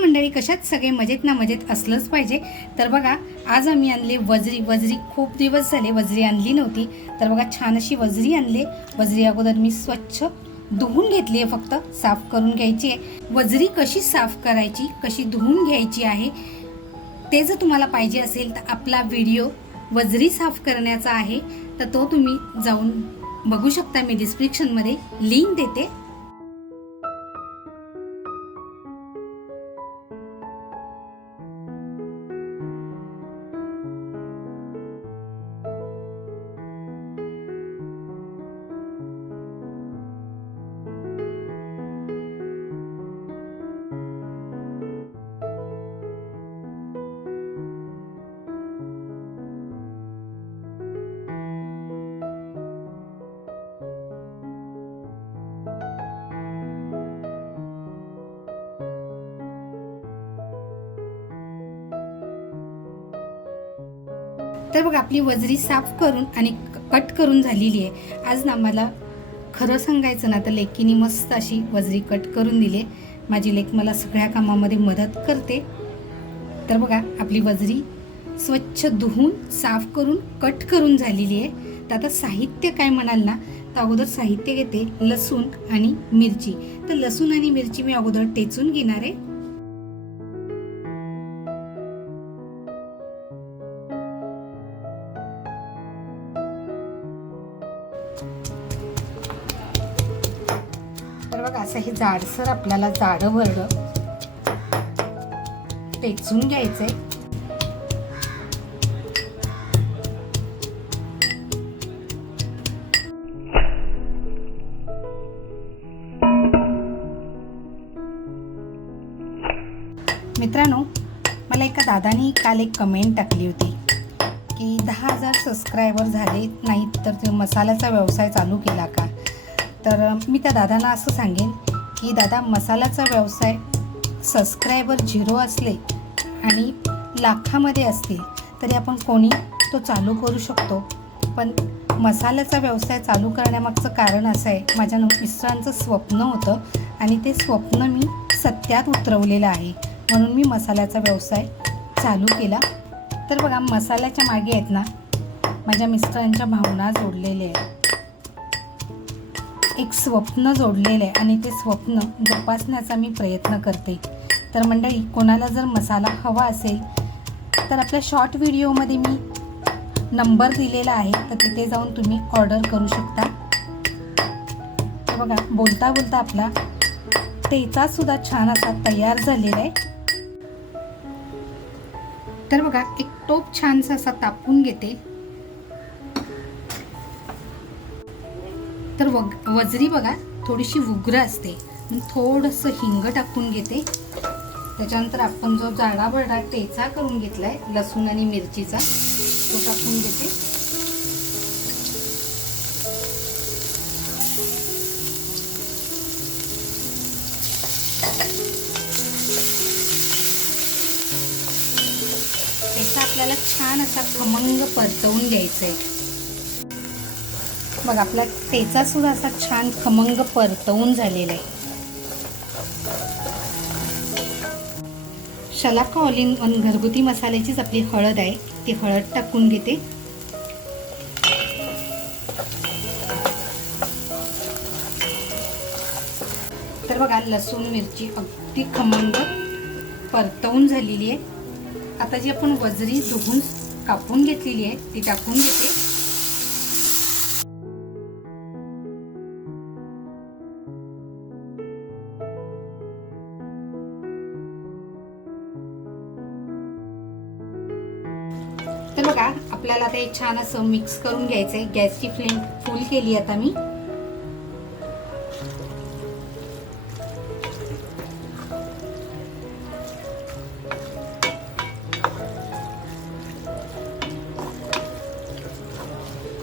मंडळी, कशात सगळे मजेत ना? मजेत असलंच पाहिजे. तर बघा, आज आम्ही आणले वजरी. खूप दिवस झाले वजरी आणली नव्हती. तर बघा, छान अशी वजरी आणले. वजरी अगोदर मी स्वच्छ धुवून घेतली आहे, फक्त साफ करून घ्यायची आहे. वजरी कशी साफ करायची, कशी धुवून घ्यायची आहे, ते जर तुम्हाला पाहिजे असेल तर आपला व्हिडिओ वजरी साफ करण्याचा आहे, तर तो तुम्ही जाऊन बघू शकता. मी डिस्क्रिप्शनमध्ये लिंक देते. तर बघा, आपली वजरी साफ करून आणि कट करून झालेली आहे. आज ना मला खरं सांगायचं ना तर लेकीनी मस्त अशी वजरी कट करून दिली. माझी लेक मला सगळ्या कामामध्ये मदत करते. तर बघा, आपली वजरी स्वच्छ धुवून साफ करून कट करून झालेली आहे. तर आता साहित्य काय म्हणाल ना, तर अगोदर साहित्य घेते लसूण आणि मिरची. तर लसूण आणि मिरची मी अगोदर टेचून घेणार आहे. तर बघा, असं हे जाडसर आपल्याला जाडं भरडं टेचून घ्यायचंय. मित्रांनो, मला एका दादानी काल एक कमेंट टाकली होती की 10,000 सबस्क्रायबर झाले नाहीत तर ते मसाल्याचा व्यवसाय चालू केला का? तर मी त्या दादांना असं सांगेन की दादा, मसाल्याचा व्यवसाय सबस्क्रायबर 0 असले आणि लाखामध्ये असतील तरी आपण कोणी तो चालू करू शकतो. पण मसाल्याचा व्यवसाय चालू करण्यामागचं कारण असं आहे, माझ्या मिस्टरांचं स्वप्न होतं आणि ते स्वप्न मी सत्यात उतरवलेलं आहे, म्हणून मी मसाल्याचा व्यवसाय चालू केला. तर बघा, मसाल्याच्या मागे आहेत ना माझ्या मिस्टरांच्या भावना जोडलेल्या आहेत, एक स्वप्न जोडलेलं आहे आणि ते स्वप्न जोपासण्याचा मी प्रयत्न करते. तर मंडळी, कोणाला जर मसाला हवा असेल तर आपल्या शॉर्ट व्हिडिओमध्ये मी नंबर दिलेला आहे, तर तिथे जाऊन तुम्ही ऑर्डर करू शकता. तर बघा, बोलता बोलता आपला ठेचासुद्धा छान असा तयार झालेला आहे. तर बघा, एक टोप छानसा असा तापून घेते. तर वजरी बघा थोडीशी उग्र असते, थोडंसं हिंग टाकून घेते. त्याच्यानंतर आपण जो जाडा भरडा ठेचा करून घेतलाय लसूण आणि मिरचीचा, तो टाकून घेते. ठेचा आपल्याला छान असा खमंग परतवून घ्यायचा आहे. बघा, आपला ठेचा सुद्धा असा छान खमंग परतवून झालेला आहे. शलाका ऑल इन वन घरगुती मसाल्याचीच आपली हळद आहे, ती हळद टाकून घेते. तर बघा, लसूण मिरची अगदी खमंग परतवून झालेली आहे. आता जी आपण वजरी धुवून कापून घेतलेली आहे ती टाकून घेते. तर बघा, आपल्याला ते छान असं मिक्स करून घ्यायचंय. गॅसची फ्लेम फुल केली आता मी.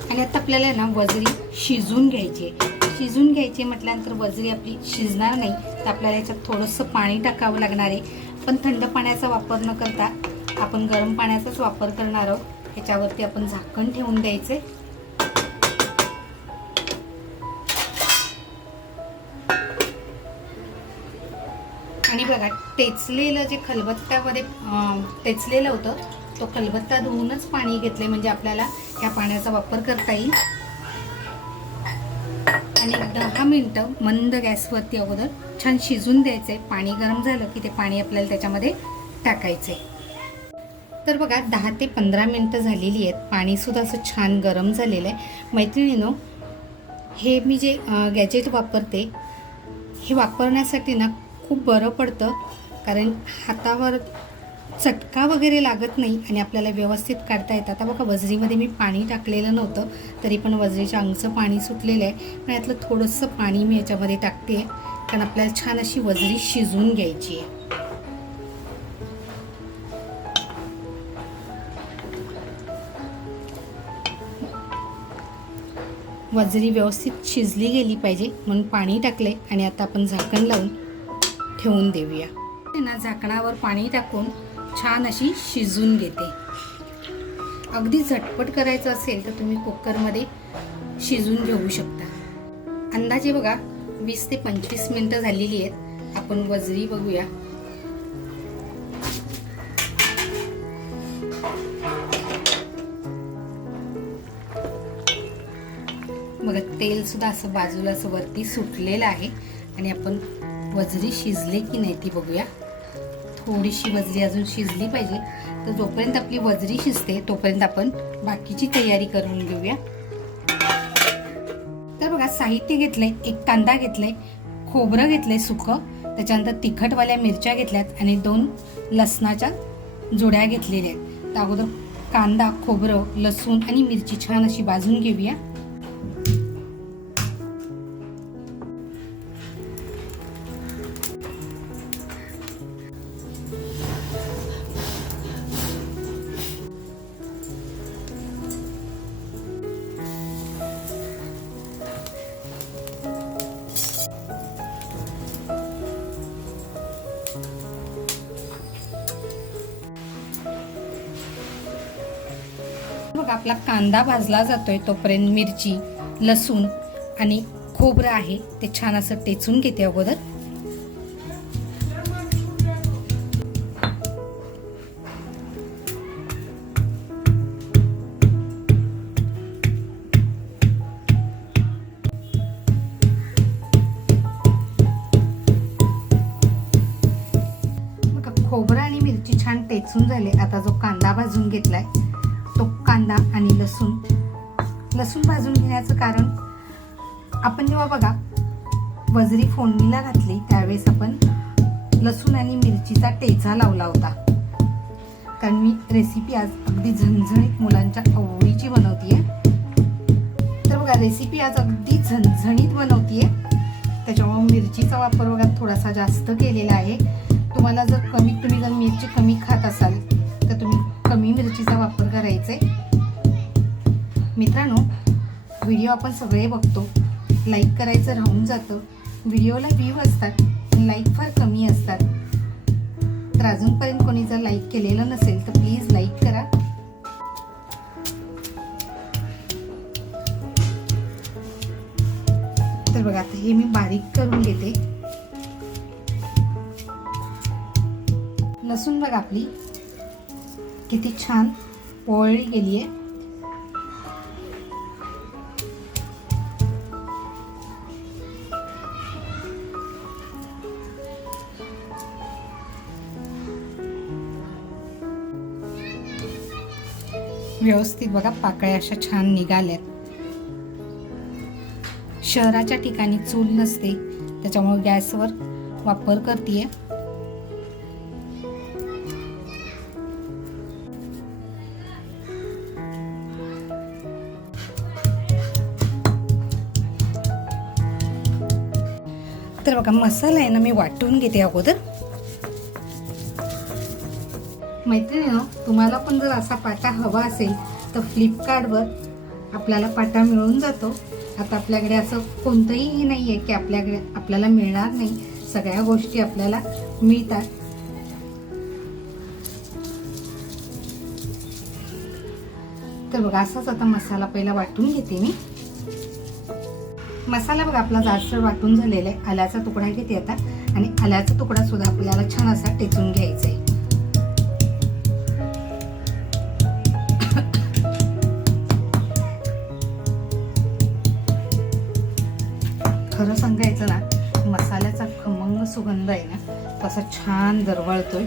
आणि आता आपल्याला ना वजरी शिजून घ्यायची. शिजून घ्यायची म्हटल्यानंतर वजरी आपली शिजणार नाही, तर आपल्याला याच्यात थोडंसं पाणी टाकावं लागणार आहे. पण थंड पाण्याचा वापर न करता आपण गरम पाण्याचाच वापर करणार आहोत. ह्याच्यावरती आपण झाकण ठेवून द्यायचे. आणि बघा टेचलेलं जे खलबत्त्यामध्ये टेचलेलं होतं तो खलबत्ता धुवूनच पाणी घेतले, म्हणजे आपल्याला या पाण्याचा वापर करता येईल. आणि 10 मिनटं मंद गॅसवरती अगोदर छान शिजून द्यायचे. पाणी गरम झालं की ते पाणी आपल्याला त्याच्यामध्ये टाकायचे. तर बघा 10 ते 15 मिनटं झालेली आहेत. पाणीसुद्धा असं छान गरम झालेलं आहे. मैत्रिणींनो, हे मी जे गॅजेट वापरते हे वापरण्यासाठी ना खूप बरं पडतं, कारण हातावर चटका वगैरे लागत नाही आणि आपल्याला व्यवस्थित काढता येतं. आता बघा वजरीमध्ये मी पाणी टाकलेलं नव्हतं, तरी पण वजरीच्या अंगचं पाणी सुटलेलं आहे. पण यातलं थोडंसं पाणी मी याच्यामध्ये टाकते आहे, कारण आपल्याला छान अशी वजरी शिजवून घ्यायची आहे. वजरी व्यवस्थित शिजली गेली पाहिजे म्हणून पाणी टाकले आणि आता आपण झाकण लावून ठेवून देऊया. ना झाकणावर पाणी टाकून छान अशी शिजून घेते. अगदी झटपट करायचं असेल तर तुम्ही कुकरमध्ये शिजून घेऊ शकता. अंदाजे बघा 20 ते 25 मिनटं झालेली आहेत. आपण वजरी बघूया. बघा तेल सुद्धा असं बाजूला असं वरती सुटलेलं आहे आणि आपण वजरी शिजले की नाही ती बघूया. थोडीशी वजरी अजून शिजली पाहिजे. तर जोपर्यंत आपली वजरी शिजते तोपर्यंत आपण बाकीची तयारी करून घेऊया. तर बघा साहित्य घेतलंय. एक कांदा घेतलाय, खोबरं घेतलंय सुकं, त्याच्यानंतर तिखटवाल्या मिरच्या घेतल्यात आणि 2 लसणाच्या जोड्या घेतलेल्या आहेत. तर अगोदर कांदा, खोबरं, लसूण आणि मिरची छान अशी भाजून घेऊया. बघा आपला कांदा भाजला जातोय तोपर्यंत मिरची, लसूण आणि खोबरं आहे ते छान असं टेचून घेते अगोदर. बघा खोबरं आणि मिरची छान टेचून झाले. आता जो कांदा भाजून घेतलाय तो कांदा आणि लसूण भाजून घेण्याचं कारण, आपण जेव्हा बघा वजरी फोडणीला घातली त्यावेळेस आपण लसूण आणि मिरचीचा ठेचा लावला होता. कारण मी रेसिपी आज अगदी झणझणीत मुलांच्या आवडीची बनवतीये. तर बघा रेसिपी आज अगदी झणझणीत बनवतीये, त्याच्यामुळे मिरचीचा वापर बघा थोडासा जास्त केलेला आहे. तुम्हाला जर तुम्ही जर मिरची कमी खात असाल तर तुम्ही कमी मिरचीचा वापर करायचा आहे. मित्रांनो, व्हिडिओ आपण सगळे बघतो, लाईक करायचं राहून जातं. व्हिडिओला व्ह्यू असतात, लाईक फार कमी असतात. तर अजूनपर्यंत कोणी जर लाईक केलेलं नसेल तर प्लीज लाईक करा. तर बघा आता हे मी बारीक करून घेते. लसूण बघा आपली किती छान पोळली गेली आहे. व्यवस्थित बघा पाकळ्या अशा छान निघाल्यात. शहराच्या ठिकाणी चूल नसते त्याच्यामुळे गॅसवर वापर करतेय. तर बघा मसाला आहे ना मी वाटून घेते अगोदर. मैत्रिणींनो, तुम्हाला पण जर असा पाटा हवा असेल तर फ्लिपकार्टवर आपल्याला पाटा मिळून जातो. आता आपल्याकडे असं कोणतंही हे नाही आहे की आपल्याला मिळणार नाही. सगळ्या गोष्टी आपल्याला मिळतात. तर बघा असाच आता मसाला पहिला वाटून घेते मी. मसाला बघा आपला जाडसर वाटून झालेला आहे. आल्याचा तुकडा घेते आता आणि आल्याचा तुकडा सुद्धा आपल्याला छान असा टेचून घ्यायचा आहे. खरं सांगायचं ना, मसाल्याचा खमंग सुगंध आहे ना, तसा छान दरवळतोय.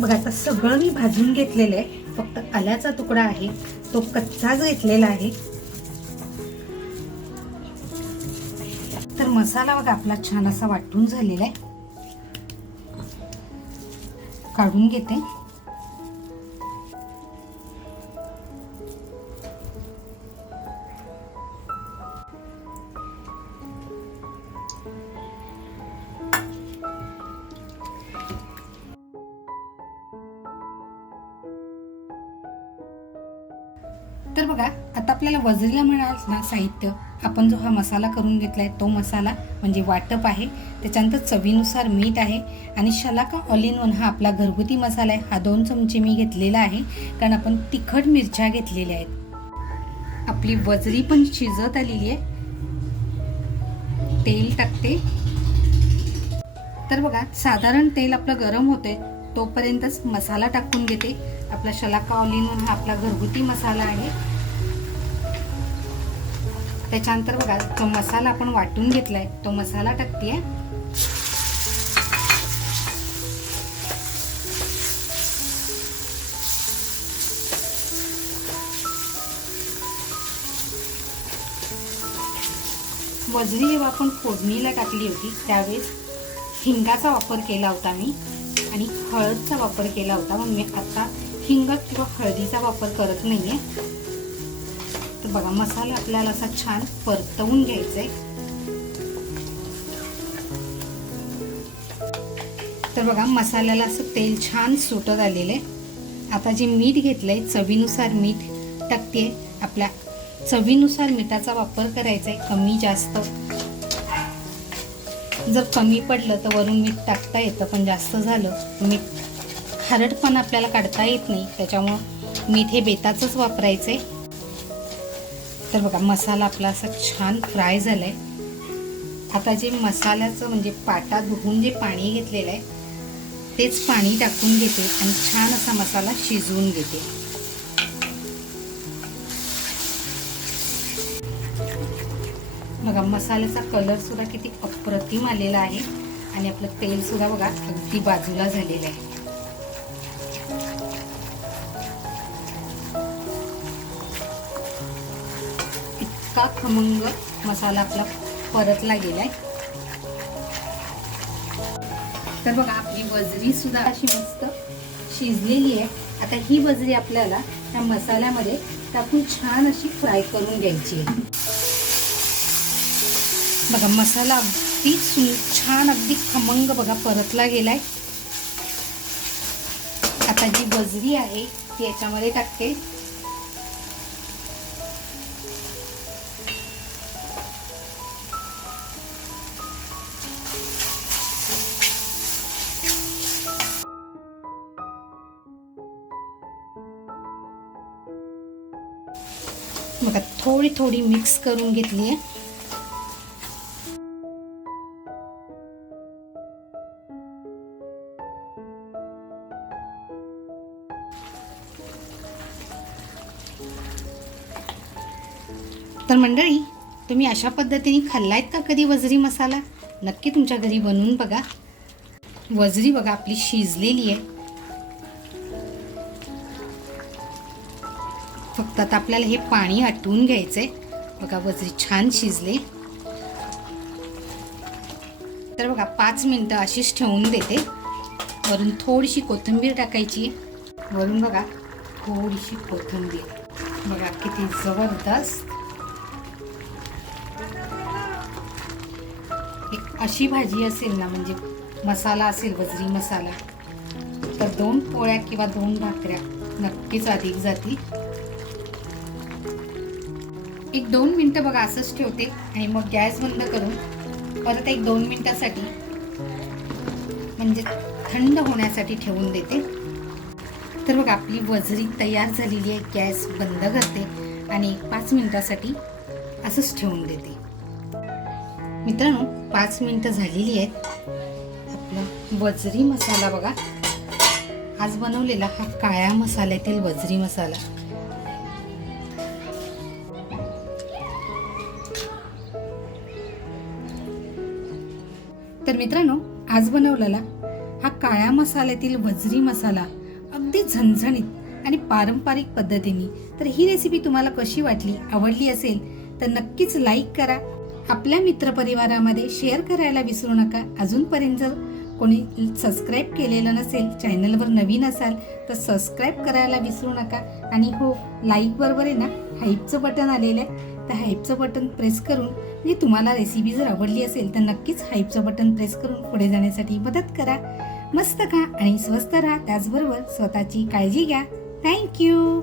बघा आता सगळं मी भाजून घेतलेलं आहे. फक्त आल्याचा तुकडा आहे तो कच्चाच घेतलेला आहे. तर मसाला बघा आपला छान असा वाटून झालेला आहे. काढून घेते. तर बघा आता आपल्याला वजरीला म्हणाल ना साहित्य, आपण जो हा मसाला करून घेतलाय तो मसाला म्हणजे वाटप आहे. त्याच्यानंतर चवीनुसार मीठ आहे आणि शलाका ऑल इन वन हा आपला घरगुती मसाला आहे. हा 2 चमचे मी घेतलेला आहे कारण आपण तिखट मिरच्या घेतलेल्या आहेत. आपली वजरी पण शिजत आलेली आहे. तेल टाकते. तर बघा साधारण तेल आपलं गरम होते तोपर्यंतच मसाला टाकून घेते. आपला शलाका ऑल इन वन हा आपला घरगुती मसाला आहे. त्याच्यानंतर बघा तो मसाला आपण वाटून घेतलाय तो मसाला टाकते. वजरी जेव्हा आपण फोडणीला टाकली होती त्यावेळेस हिंगाचा वापर केला होता मी आणि हळदचा वापर केला होता. मग मी आता हिंग किंवा हळदीचा वापर करत नाहीये. तर बघा मसाला आपल्याला असा छान परतवून घ्यायचा आहे. तर बघा मसाल्याला असं तेल छान सुटत आलेलं आहे. आता जे मीठ घेतलंय चवीनुसार मीठ टाकते. आपल्या चवीनुसार मिठाचा वापर करायचा आहे. कमी जास्त जर कमी पडलं तर वरून मीठ टाकता येतं, पण जास्त झालं मीठ खारटपणा आपल्याला काढता येत नाही. त्याच्यामुळं मीठ हे बेताचंच वापरायचं आहे. तर बघा मसाला आपला असा छान फ्राय झालाय. आता जे मसाल्याचं म्हणजे पाटा धुवून जे पाणी घेतलेलं आहे तेच पाणी टाकून घेते आणि छान असा मसाला शिजवून घेते. बघा मसाल्याचा कलर सुद्धा किती अप्रतिम आलेला आहे आणि आपलं तेल सुद्धा बघा अगदी बाजूला झालेलं आहे. इतका खमंग मसाला आपला परतला गेलाय. तर बघा आपली वजरी सुद्धा अशी मस्त शिजलेली आहे. आता ही वजरी आपल्याला त्या मसाल्यामध्ये टाकून छान अशी फ्राय करून घ्यायची आहे. बघा मसाला अगदी छान अगदी खमंग बघा परतला गेलाय. आता जी वजरी आहे ती याच्यामध्ये टाकते. बघा थोडी थोडी मिक्स करून घेतली आहे. तर मंडळी तुम्ही अशा पद्धतीने खाल्लायत का कधी वजरी मसाला? नक्की तुमच्या घरी बनवून बघा. वजरी बघा आपली शिजलेली आहे. फक्त आता आपल्याला हे पाणी आटवून घ्यायचंय. बघा वजरी छान शिजले. तर बघा 5 मिनिटं अशीच ठेवून देते. वरून थोडीशी कोथिंबीर टाकायची. वरून बघा थोडीशी कोथिंबीर. बघा किती जबरदस्त. एक अशी भाजी असेल ना म्हणजे मसाला असेल वजरी मसाला तर 2 पोळ्या किंवा 2 भाकऱ्या नक्कीच अधिक जातील. 1-2 मिनिटं बघा असंच ठेवते आणि मग गॅस बंद करून परत 1-2 मिनिटासाठी म्हणजे थंड होण्यासाठी ठेवून देते. तर बघा आपली वजरी तयार झालेली आहे. गॅस बंद करते आणि 5 मिनिटासाठी असंच ठेवून देते. मित्रांनो 5 मिनिटं झालेली आहेत. आपला वजरी मसाला बघा, आज बनवलेला हा काळ्या मसाल्यातील वजरी मसाला. तर मित्रांनो, आज बनवलेला हा काळ्या मसाल्यातील वजरी मसाला अगदी झणझणीत आणि पारंपरिक पद्धतीने. तर ही रेसिपी तुम्हाला कशी वाटली, आवडली असेल तर नक्कीच लाईक करा, आपल्या मित्रपरिवारामध्ये शेअर करायला विसरू नका. अजूनपर्यंत जर कोणी सबस्क्राईब केलेलं नसेल, चॅनलवर नवीन असाल तर सबस्क्राईब करायला विसरू नका. आणि हो, लाईक बरोबर आहे ना हाईपचं बटन आलेलं आहे, तर हाईपचं बटन प्रेस करून म्हणजे तुम्हाला रेसिपी जर आवडली असेल तर नक्कीच हाईपचं बटन प्रेस करून पुढे जाण्यासाठी मदत करा. मस्त खा आणि स्वस्त राहा, त्याचबरोबर स्वतःची काळजी घ्या. थँक्यू.